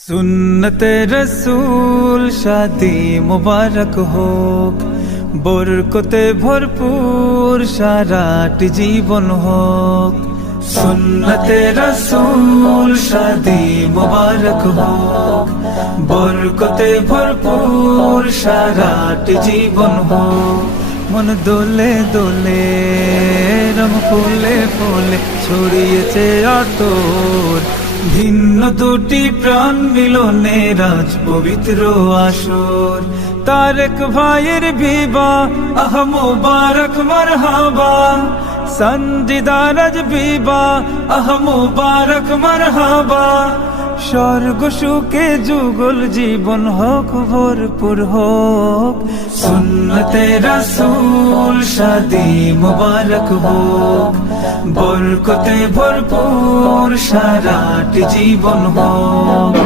सुन्नते रसूल शादी मुबारक होक, बरकते भरपूर साराटी जीवन होक। सुन्नते रसूल शादी मुबारक होक, बरकते भरपूर साराटी जीवन होक। मन दोले दोले रंग फुले फुले ছড়িয়েছে আতর, ভিন্ন দুটি প্রাণ মিলনে রাজ পবিত্র আসর। তারেক ভাইয়ের বিবাহ আহ মুবারক মারহাবা, সঞ্জিদার আজ বিবাহ আহ মুবারক মারহাবা। স্বর্গ সুখে যুগল জীবন হোক ভরপুর হোক, সুন্নতে রাসূল শাদি মুবারক হোক, বরকতে ভরপুর সারাটি জীবন হোক।